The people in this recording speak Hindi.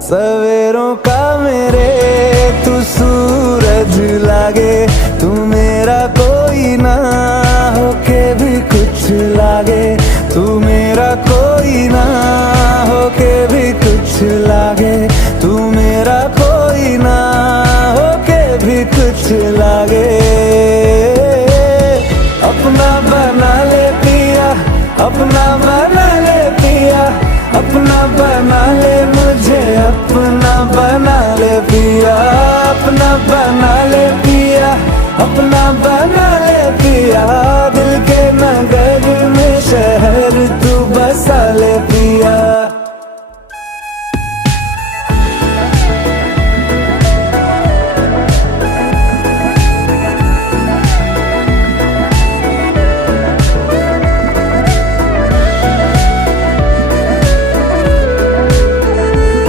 सवेरों का मेरे तू सूरज लागे, तू मेरा कोई ना होके भी कुछ लागे, तू मेरा कोई ना होके भी कुछ लागे, तू